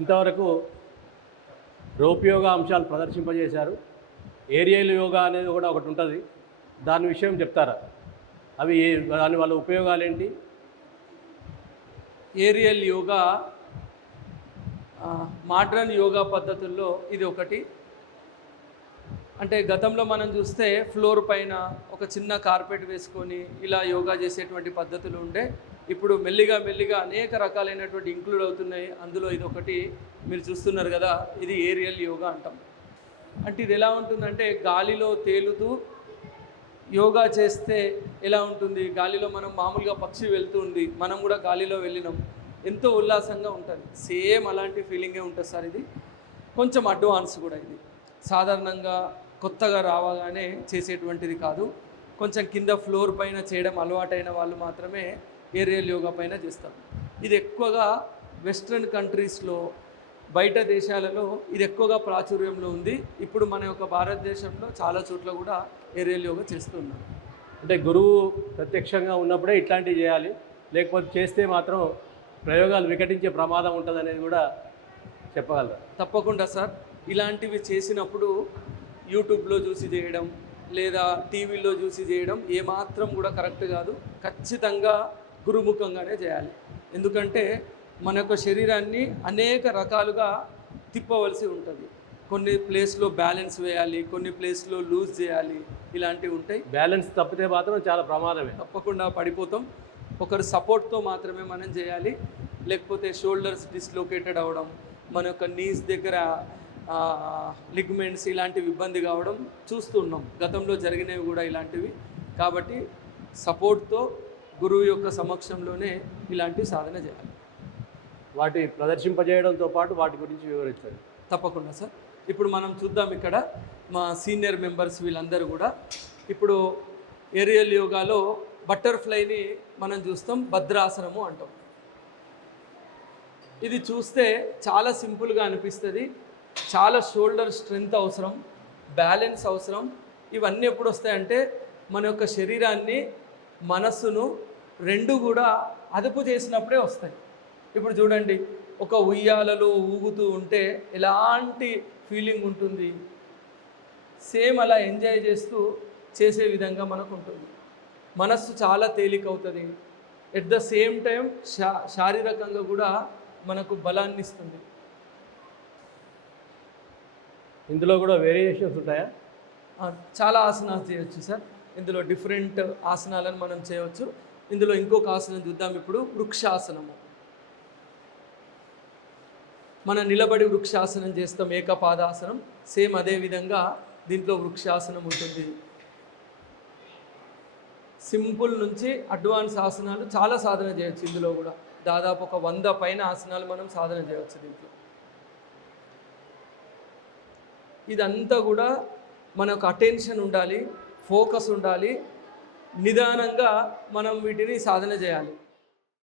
ఇంతవరకు రోపయోగ అంశాలు ప్రదర్శింపజేశారు. ఏరియల్ యోగా అనేది కూడా ఒకటి ఉంటుంది. దాని విషయం చెప్తారా? అవి ఏ దాని వల్ల ఉపయోగాలు ఏంటి ఏరియల్ యోగా మోడ్రన్ యోగా పద్ధతుల్లో ఇది ఒకటి. అంటే గతంలో మనం చూస్తే ఫ్లోర్ పైన ఒక చిన్న కార్పెట్ వేసుకొని ఇలా యోగా చేసేటువంటి పద్ధతులు ఉండే. ఇప్పుడు మెల్లిగా మెల్లిగా అనేక రకాలైనటువంటి ఇంక్లూడ్ అవుతున్నాయి. అందులో ఇది ఒకటి మీరు చూస్తున్నారు కదా ఇది ఏరియల్ యోగా అంటాం. అంటే ఇది ఎలా ఉంటుందంటే గాలిలో తేలుతూ యోగా చేస్తే ఎలా ఉంటుంది? గాలిలో మనం మామూలుగా పక్షి వెళ్తుంది మనం కూడా గాలిలో వెళ్ళినాం. ఎంతో ఉల్లాసంగా ఉంటుంది. సేమ్ అలాంటి ఫీలింగే ఉంటుంది సార్ ఇది. కొంచెం అడ్వాన్స్ కూడా ఇది. సాధారణంగా కొత్తగా రావగానే చేసేటువంటిది కాదు. కొంచెం కింద ఫ్లోర్ పైన చేయడం అలవాటైన వాళ్ళు మాత్రమే ఏరియల్ యోగా పైన చేస్తారు. ఇది ఎక్కువగా వెస్ట్రన్ కంట్రీస్లో బయట దేశాలలో ఇది ఎక్కువగా ప్రాచుర్యంలో ఉంది. ఇప్పుడు మన యొక్క భారతదేశంలో చాలా చోట్ల కూడా ఏరియల్ యోగా చేస్తున్నారు. అంటే గురువు ప్రత్యక్షంగా ఉన్నప్పుడే ఇట్లాంటివి చేయాలి. లేకపోతే చేస్తే మాత్రం ప్రయోగాలు వికటించే ప్రమాదం ఉంటుంది అనేది కూడా చెప్పగలరా. తప్పకుండా సార్. ఇలాంటివి చేసినప్పుడు యూట్యూబ్లో చూసి చేయడం లేదా టీవీలో చూసి చేయడం ఏమాత్రం కూడా కరెక్ట్ కాదు. ఖచ్చితంగా గురుముఖంగానే చేయాలి. ఎందుకంటే మన యొక్క శరీరాన్ని అనేక రకాలుగా తిప్పవలసి ఉంటుంది. కొన్ని ప్లేస్లో బ్యాలెన్స్ వేయాలి కొన్ని ప్లేస్లో లూజ్ చేయాలి ఇలాంటివి ఉంటాయి. బ్యాలెన్స్ తప్పితే మాత్రం చాలా ప్రమాదమే. తప్పకుండా పడిపోతాం. ఒకరు సపోర్ట్తో మాత్రమే మనం చేయాలి. లేకపోతే షోల్డర్స్ డిస్లోకేటెడ్ అవ్వడం మన యొక్క నీస్ దగ్గర లిగ్మెంట్స్ ఇలాంటివి ఇబ్బంది కావడం చూస్తున్నాం గతంలో జరిగినవి కూడా ఇలాంటివి. కాబట్టి సపోర్ట్తో గురువు యొక్క సమక్షంలోనే ఇలాంటి సాధన చేయాలి. వాటి ప్రదర్శింపజేయడంతో పాటు వాటి గురించి వివరించండి. తప్పకుండా సార్. ఇప్పుడు మనం చూద్దాం ఇక్కడ మా సీనియర్ మెంబర్స్ వీళ్ళందరూ కూడా. ఇప్పుడు ఏరియల్ యోగాలో బటర్ఫ్లైని మనం చూస్తాం భద్రాసనము అంటాం. ఇది చూస్తే చాలా సింపుల్గా అనిపిస్తుంది. చాలా షోల్డర్ స్ట్రెంగ్త్ అవసరం బ్యాలెన్స్ అవసరం. ఇవన్నీ ఎప్పుడు వస్తాయంటే మన యొక్క శరీరాన్ని మనస్సును రెండు కూడా అదుపు చేసినప్పుడే వస్తాయి. ఇప్పుడు చూడండి ఒక ఉయ్యాలలో ఊగుతూ ఉంటే ఎలాంటి ఫీలింగ్ ఉంటుంది? సేమ్ అలా ఎంజాయ్ చేస్తూ చేసే విధంగా మనకు ఉంటుంది మనస్సు చాలా తేలిక అవుతుంది ఎట్ ద సేమ్ టైం శా శారీరకంగా కూడా మనకు బలాన్ని ఇస్తుంది ఇందులో కూడా వేరియేషన్స్ ఉంటాయా? చాలా ఆసనాలు చేయొచ్చు సార్. ఇందులో డిఫరెంట్ ఆసనాలను మనం చేయవచ్చు ఇందులో ఇంకొక ఆసనం చూద్దాం ఇప్పుడు వృక్షాసనము. మనం నిలబడి వృక్షాసనం చేస్తాం ఏకపాదాసనం. సేమ్ అదే విధంగా దీంట్లో వృక్షాసనం ఉంటుంది. సింపుల్ నుంచి అడ్వాన్స్ ఆసనాలు చాలా సాధన చేయొచ్చు ఇందులో కూడా. దాదాపు ఒక వంద పైన ఆసనాలు మనం సాధన చేయవచ్చు దీంట్లో. ఇదంతా కూడా మనకు అటెన్షన్ ఉండాలి ఫోకస్ ఉండాలి నిదానంగా మనం వీటిని సాధన చేయాలి.